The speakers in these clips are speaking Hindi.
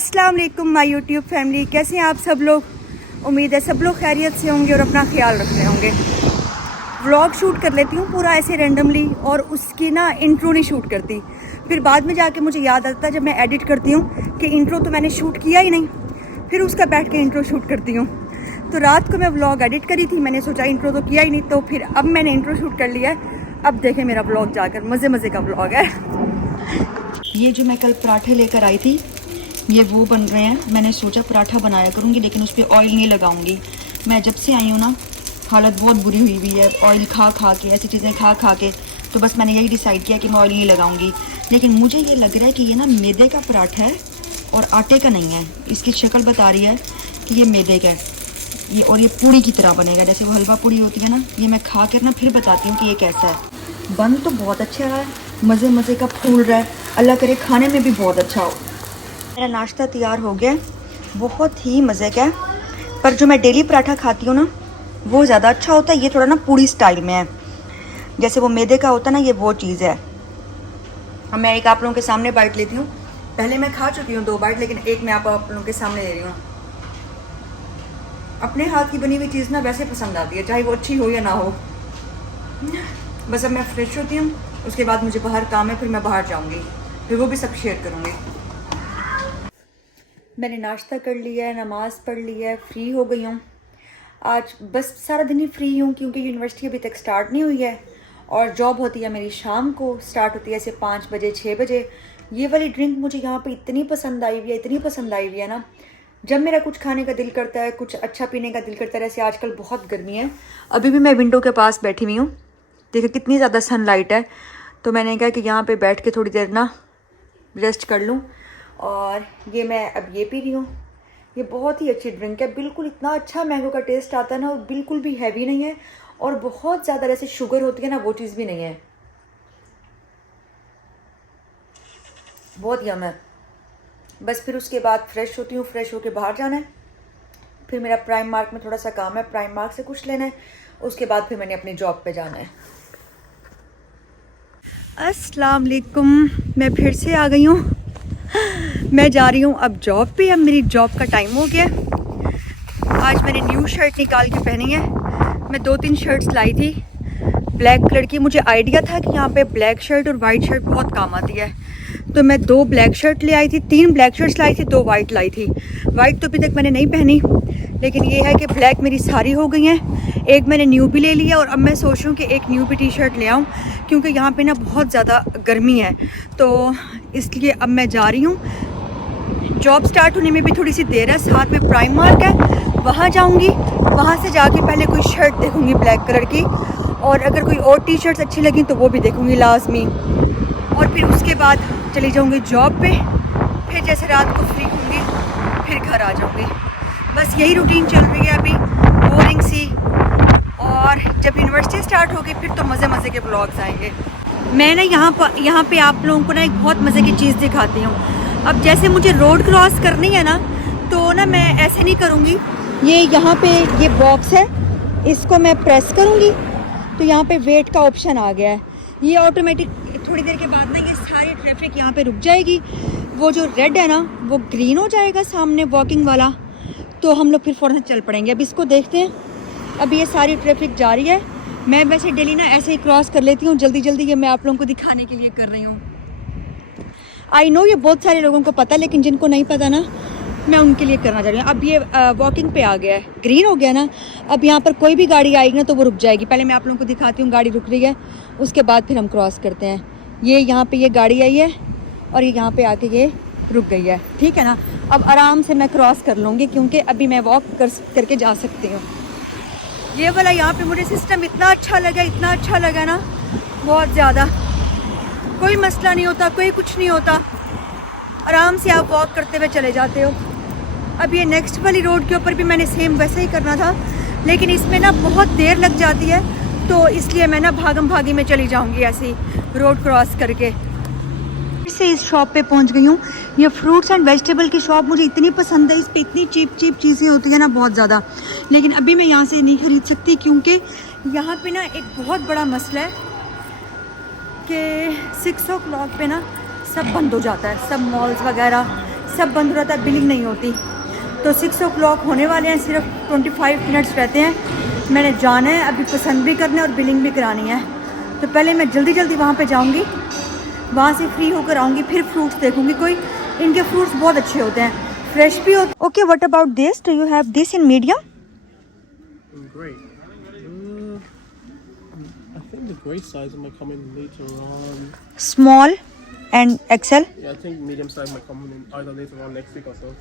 अस्सलाम वालेकुम माय यूट्यूब फैमिली, कैसे हैं आप सब लोग। उम्मीद है सब लोग खैरियत से होंगे और अपना ख्याल रख रहे होंगे। व्लॉग शूट कर लेती हूँ पूरा ऐसे रेंडमली और उसकी ना इंट्रो नहीं शूट करती। फिर बाद में जाके मुझे याद आता है जब मैं एडिट करती हूँ कि इंट्रो तो मैंने शूट किया ही नहीं, फिर उसका बैठ के इंट्रो शूट करती हूँ। तो रात को मैं व्लॉग एडिट करी थी, मैंने सोचा इंट्रो तो किया ही नहीं, तो फिर अब मैंने इंट्रो शूट कर लिया है। अब देखें मेरा व्लॉग जाकर, मज़े मज़े का व्लॉग है। ये जो मैं कल पराठे लेकर आई थी ये वो बन रहे हैं। मैंने सोचा पराठा बनाया करूँगी लेकिन उस पर ऑयल नहीं लगाऊंगी। मैं जब से आई हूँ ना हालत बहुत बुरी हुई है ऑयल खा खा के, ऐसी चीज़ें खा खा के। तो बस मैंने यही डिसाइड किया कि मैं ऑयल नहीं लगाऊंगी। लेकिन मुझे ये लग रहा है कि ये ना मैदे का पराठा है और आटे का नहीं है। इसकी शक्ल बता रही है कि ये मैदे का है ये, और ये पूड़ी की तरह बनेगा जैसे वो हलवा पूड़ी होती है ना। ये मैं खा कर ना फिर बताती हूँ कि ये कैसा है। बन तो बहुत अच्छा है, मज़े मज़े का फूल रहा है, अल्लाह करे खाने में भी बहुत अच्छा हो। मेरा नाश्ता तैयार हो गया, बहुत ही मज़े का है। पर जो मैं डेली पराठा खाती हूँ ना वो ज़्यादा अच्छा होता है। ये थोड़ा ना पूड़ी स्टाइल में है, जैसे वो मैदे का होता है ना, ये वो चीज़ है। अब मैं एक आप लोगों के सामने बाइट लेती हूँ। पहले मैं खा चुकी हूँ 2 बाइट, लेकिन एक मैं आप लोगों के सामने ले रही हूँ। अपने हाथ की बनी हुई चीज़ ना वैसे पसंद आती है, चाहे वो अच्छी हो या ना हो। बस अब मैं फ्रेश होती हूँ, उसके बाद मुझे बाहर काम है, फिर मैं बाहर जाऊँगी, फिर वो भी सब शेयर करूँगी। मैंने नाश्ता कर लिया है, नमाज़ पढ़ लिया है, फ्री हो गई हूँ। आज बस सारा दिन ही फ्री हूँ क्योंकि यूनिवर्सिटी अभी तक स्टार्ट नहीं हुई है और जॉब होती है मेरी शाम को, स्टार्ट होती है ऐसे 5 बजे 6 बजे। ये वाली ड्रिंक मुझे यहाँ पे इतनी पसंद आई हुई है, इतनी पसंद आई हुई है ना। जब मेरा कुछ खाने का दिल करता है, कुछ अच्छा पीने का दिल करता है, जैसे आजकल बहुत गर्मी है, अभी भी मैं विंडो के पास बैठी हुई हूँ, देखो कितनी ज़्यादा सनलाइट है। तो मैंने कहा कि यहाँ पर बैठ के थोड़ी देर ना रेस्ट कर लूँ। और ये मैं अब ये पी रही हूँ। ये बहुत ही अच्छी ड्रिंक है, बिल्कुल इतना अच्छा मैंगो का टेस्ट आता है ना, और बिल्कुल भी हैवी नहीं है और बहुत ज़्यादा जैसे शुगर होती है ना वो चीज़ भी नहीं है, बहुत यम है। बस फिर उसके बाद फ्रेश होती हूँ, फ्रेश होके बाहर जाना है। फिर मेरा प्राइम मार्क में थोड़ा सा काम है, प्राइम मार्क से कुछ लेना है, उसके बाद फिर मैंने अपनी जॉब पे जाना है। अस्सलाम वालेकुम, मैं फिर से आ गई हूँ। मैं जा रही हूँ अब जॉब पे। अब मेरी जॉब का टाइम हो गया। आज मैंने न्यू शर्ट निकाल के पहनी है। मैं 2-3 शर्ट्स लाई थी ब्लैक कलर की। मुझे आइडिया था कि यहाँ पे ब्लैक शर्ट और वाइट शर्ट बहुत काम आती है, तो मैं 2 ब्लैक शर्ट ले आई थी, 3 ब्लैक शर्ट्स लाई थी, 2 वाइट लाई थी। वाइट तो अभी तक मैंने नहीं पहनी, लेकिन ये है कि ब्लैक मेरी सारी हो गई हैं। एक मैंने न्यू भी ले लिया और अब मैं सोच रही हूँ कि एक न्यू भी टी शर्ट ले आऊँ क्योंकि यहाँ पे ना बहुत ज़्यादा गर्मी है, तो इसलिए अब मैं जा रही हूँ। जॉब स्टार्ट होने में भी थोड़ी सी देर है, साथ में प्राइम मार्क है, वहाँ जाऊँगी। वहाँ से जाके पहले कोई शर्ट देखूँगी ब्लैक कलर की, और अगर कोई और टी शर्ट्स अच्छी लगी तो वो भी देखूँगी लाजमी। और फिर उसके बाद चली जाऊँगी जॉब पे। फिर जैसे रात को फ्री होंगी फिर घर आ जाऊँगी। बस यही रूटीन चल रही है अभी, बोरिंग सी। और जब यूनिवर्सिटी स्टार्ट होगी फिर तो मज़े मज़े के व्लॉग्स आएंगे। मैं ना यहाँ पे आप लोगों को ना एक बहुत मज़े की चीज़ दिखाती हूँ। अब जैसे मुझे रोड क्रॉस करनी है ना, तो ना मैं ऐसे नहीं करूँगी। ये यहाँ पे ये बॉक्स है, इसको मैं प्रेस करूँगी तो यहाँ पे वेट का ऑप्शन आ गया है। ये ऑटोमेटिक थोड़ी देर के बाद ना ये सारी ट्रैफिक यहाँ पे रुक जाएगी। वो जो रेड है ना वो ग्रीन हो जाएगा सामने वॉकिंग वाला, तो हम लोग फिर फ़ौरन चल पड़ेंगे। अब इसको देखते हैं। अब ये सारी ट्रैफिक जा रही है। मैं वैसे डेली ना ऐसे ही क्रॉस कर लेती हूँ जल्दी जल्दी, ये मैं आप लोगों को दिखाने के लिए कर रही हूँ। आई नो ये बहुत सारे लोगों को पता है, लेकिन जिनको नहीं पता ना मैं उनके लिए करना चाह रही हूँ। अब ये वॉकिंग पे आ गया है, ग्रीन हो गया ना। अब यहाँ पर कोई भी गाड़ी आएगी ना तो वो रुक जाएगी। पहले मैं आप लोगों को दिखाती हूँ गाड़ी रुक रही है, उसके बाद फिर हम क्रॉस करते हैं। ये यहाँ पे ये गाड़ी आई है और ये यहाँ पे आके ये रुक गई है, ठीक है ना। अब आराम से मैं क्रॉस कर लूँगी क्योंकि अभी मैं वॉक करके जा सकती हूँ। ये वाला यहाँ पे मुझे सिस्टम इतना अच्छा लगा, इतना अच्छा लगा ना, बहुत ज़्यादा। कोई मसला नहीं होता, कोई कुछ नहीं होता, आराम से आप वॉक करते हुए चले जाते हो। अब ये नेक्स्ट वाली रोड के ऊपर भी मैंने सेम वैसे ही करना था, लेकिन इसमें ना बहुत देर लग जाती है, तो इसलिए मैं ना भागम भागी में चली जाऊंगी ऐसे ही रोड क्रॉस करके। फिर से इस शॉप पे पहुंच गई हूँ। ये फ्रूट्स एंड वेजिटेबल की शॉप मुझे इतनी पसंद है, इस पे इतनी चीप चीज़ें होती है ना बहुत ज़्यादा। लेकिन अभी मैं यहाँ से नहीं ख़रीद सकती क्योंकि यहाँ पे ना एक बहुत बड़ा मसला है कि 6 o'clock पे ना सब बंद हो जाता है, सब मॉल्स वगैरह सब बंद हो रहा था, बिलिंग नहीं होती। तो 6 o'clock होने वाले हैं, सिर्फ 25 मिनट्स रहते हैं। मैंने जाना है, अभी पसंद भी करना है और बिलिंग भी करानी है। तो पहले मैं जल्दी जल्दी वहाँ पे जाऊँगी, वहाँ से फ्री होकर आऊँगी, फिर फ्रूट्स देखूँगी कोई। इनके फ्रूट्स बहुत अच्छे होते हैं, फ्रेश भी होते हैं। Okay, what about this? Do you have this in medium? Great. I think the great size might come in later on. Small and XL? Yeah, I think medium size might come in either later on next week or so.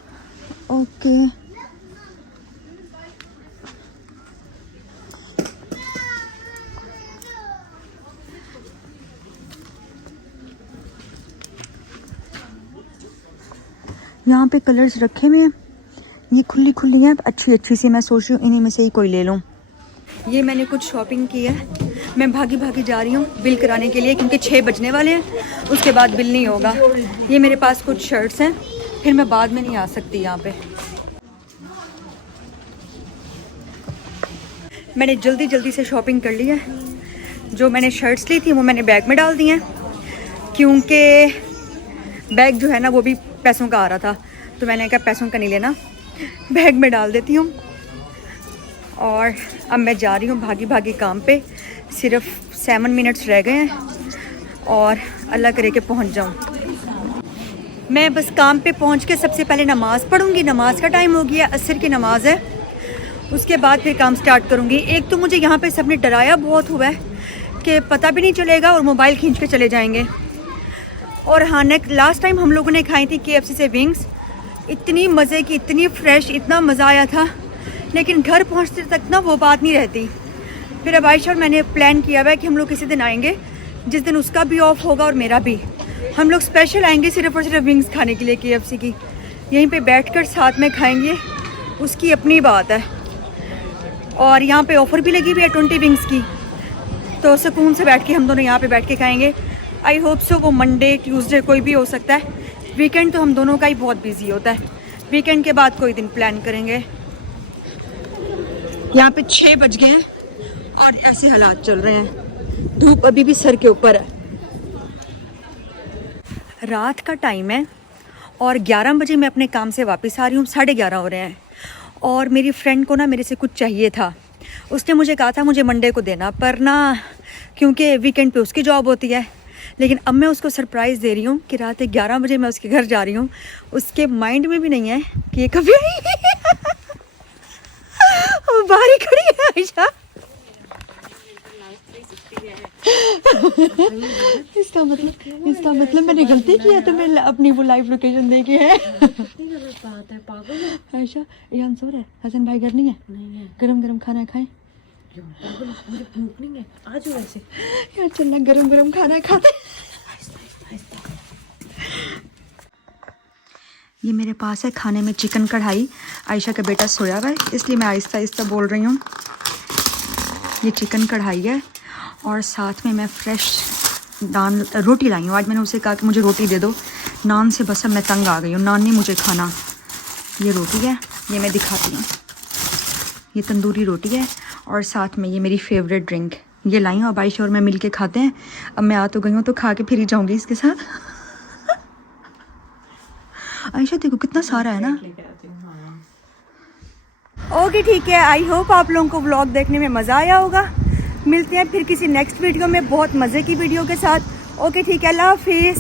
Okay यहाँ पे कलर्स रखे हुए हैं, ये खुली खुली हैं, अच्छी अच्छी सी। मैं सोच रही हूँ इन्हीं में से ही कोई ले लूँ। ये मैंने कुछ शॉपिंग की है, मैं भागी भागी जा रही हूँ बिल कराने के लिए, क्योंकि 6 बजने वाले हैं, उसके बाद बिल नहीं होगा। ये मेरे पास कुछ शर्ट्स हैं, फिर मैं बाद में नहीं आ सकती यहाँ पे। मैंने जल्दी जल्दी से शॉपिंग कर ली है। जो मैंने शर्ट्स ली थी वो मैंने बैग में डाल दी हैं, क्योंकि बैग जो है ना वो भी पैसों का आ रहा था, तो मैंने कहा पैसों का नहीं लेना, बैग में डाल देती हूँ। और अब मैं जा रही हूँ भागी भागी काम पे। सिर्फ 7 मिनट्स रह गए हैं और अल्लाह करे के पहुँच जाऊँ। मैं बस काम पे पहुँच के सबसे पहले नमाज़ पढ़ूँगी। नमाज का टाइम हो गया, असर की नमाज़ है, उसके बाद फिर काम स्टार्ट करूँगी। एक तो मुझे यहाँ पे सबने डराया बहुत हुआ है कि पता भी नहीं चलेगा और मोबाइल खींच के चले जाएंगे। और हाँ, लास्ट टाइम हम लोगों ने खाई थी KFC से विंग्स, इतनी मज़े की, इतनी फ्रेश, इतना मज़ा आया था, लेकिन घर पहुँचते तक ना वो बात नहीं रहती। फिर अब आयशा और मैंने प्लान किया हुआ है कि हम लोग किसी दिन आएंगे जिस दिन उसका भी ऑफ होगा और मेरा भी। हम लोग स्पेशल आएंगे सिर्फ और सिर्फ विंग्स खाने के लिए KFC की, यहीं पे बैठकर साथ में खाएंगे, उसकी अपनी बात है। और यहाँ पे ऑफ़र भी लगी हुई है 20 विंग्स की, तो सुकून से बैठ के हम दोनों यहाँ पे बैठ के खाएंगे। आई होप सो वो मंडे ट्यूसडे कोई भी हो सकता है। वीकेंड तो हम दोनों का ही बहुत बिजी होता है, वीकेंड के बाद कोई दिन प्लान करेंगे। यहाँ पे 6 बज गए हैं और ऐसे हालात चल रहे हैं, धूप अभी भी सर के ऊपर है। रात का टाइम है और 11 बजे मैं अपने काम से वापस आ रही हूँ, 11:30 हो रहे हैं। और मेरी फ्रेंड को ना मेरे से कुछ चाहिए था, उसने मुझे कहा था मुझे मंडे को देना, पर ना क्योंकि वीकेंड पे उसकी जॉब होती है। लेकिन अब मैं उसको सरप्राइज़ दे रही हूँ कि रात 11 बजे मैं उसके घर जा रही हूँ। उसके माइंड में भी नहीं है कि ये कभी वो बाहर ही खड़ी है आयशा। इसका मतलब मैंने गलती की है, तो मैं अपनी वो लाइव लोकेशन देखी है। आयशा ये आंसर है, हसन भाई घर नहीं है? गरम गरम खाना खाएं। मुझे भूख नहीं है आज वैसे यार, चलना गरम गरम खाना खाते। ये मेरे पास है खाने में चिकन कढ़ाई। आयशा का बेटा सोया हुआ है, इसलिए मैं आहिस्ता आहिस्ता बोल रही हूँ। ये चिकन कढ़ाई है और साथ में मैं फ्रेश नान रोटी लाई हूँ। आज मैंने उसे कहा कि मुझे रोटी दे दो, नान से बस अब मैं तंग आ गई हूँ, नान नहीं मुझे खाना। ये रोटी है, ये मैं दिखाती हूँ, ये तंदूरी रोटी है और साथ में ये मेरी फेवरेट ड्रिंक ये लाई हूँ। अब आयशा और मैं मिल के खाते हैं। अब मैं आ तो गई हूँ तो खा के फिर ही जाऊँगी इसके साथ। आयशा देखो कितना सारा है ना। ओके ठीक है, आई होप आप लोगों को व्लॉग देखने में मज़ा आया होगा। मिलते हैं फिर किसी नेक्स्ट वीडियो में बहुत मज़े की वीडियो के साथ। ओके ठीक है, अल्लाह हाफिज़।